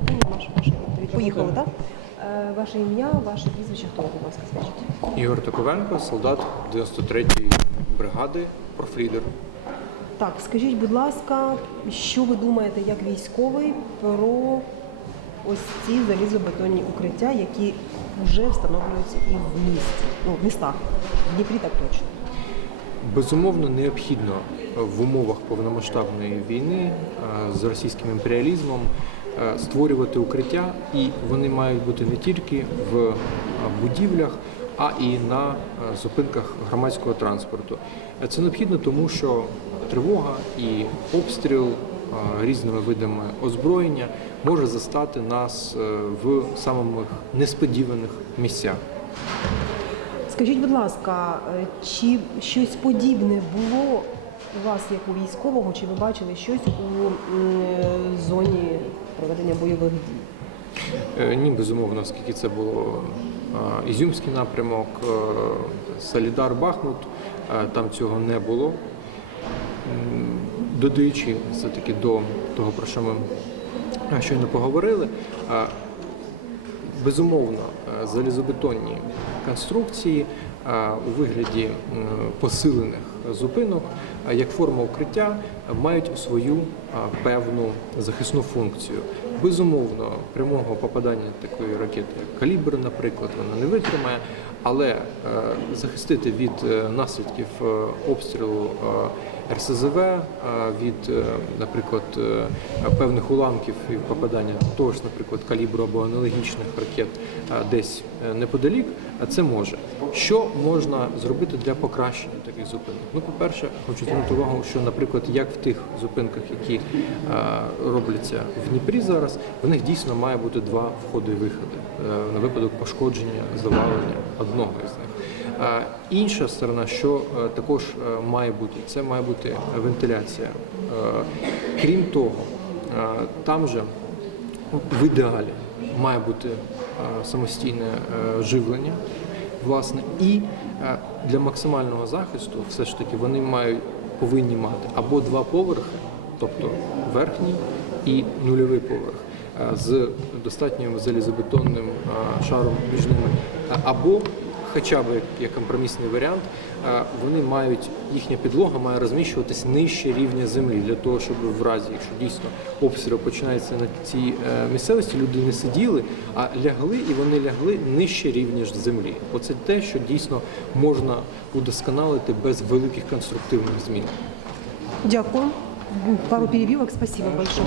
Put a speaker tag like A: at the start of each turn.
A: питання, ваш, ваша відповідь. Поїхали, так? Е, Ваше ім'я, ваше прізвище, хто ви, будь ласка, скажіть.
B: Ігор Таковенко, солдат 93-ї бригади, профлідер.
A: Так, скажіть, будь ласка, що ви думаєте як військовий про ось ці залізобетонні укриття, які вже встановлюються і в місті, ну, в містах, в Дніпрі так точно.
B: Безумовно, необхідно в умовах повномасштабної війни е, з російським імперіалізмом створювати укриття, і вони мають бути не тільки в е, будівлях, а і на е, зупинках громадського транспорту. Е, Це необхідно, тому що тривога і обстріл е, різними видами озброєння може застати нас е, в самих несподіваних місцях.
A: Скажіть, будь ласка, е, чи щось подібне було у вас як у військового, чи ви бачили щось у зоні проведення бойових дій?
B: Е, Ні, безумовно, оскільки це було Ізюмський напрямок, е, Солідар Бахмут, е, там цього не було. Додаючи все-таки до того, про що ми щойно поговорили, безумовно, залізобетонні конструкції у вигляді посилених зупинок як форма укриття мають свою певну захисну функцію. Безумовно, прямого попадання такої ракети, як калібр, наприклад, вона не витримає, але е, захистити від е, наслідків е, обстрілу РСЗВ, е, від, е, наприклад, е, певних уламків і попадання того ж, наприклад, калібру або аналогічних ракет десь неподалік, це може. Що можна зробити для покращення таких зупинок? Ну, по-перше, хочу звернути увагу, що, наприклад, як в тих зупинках, які робляться в Дніпрі зараз, в них дійсно має бути два входи і виходи на випадок пошкодження, завалення одного із них. Інша сторона, що е, також е, має бути, це має бути вентиляція. Е, Крім того, там же в ідеалі має бути самостійне живлення, власне, і для максимального захисту все ж таки вони мають повинні мати або два поверхи, тобто верхній і нульовий поверх з достатнім залізобетонним шаром між ними, або хоча б як- компромісний варіант, е, вони мають їхня підлога має розміщуватись нижче рівня землі для того, щоб в разі, якщо дійсно обстріл починається на цій е, місцевості, люди не сиділи, а лягли і вони лягли нижче рівня землі. Оце те, що дійсно можна удосконалити без великих конструктивних змін.
A: Дякую. Пару перебивок, спасибо большое.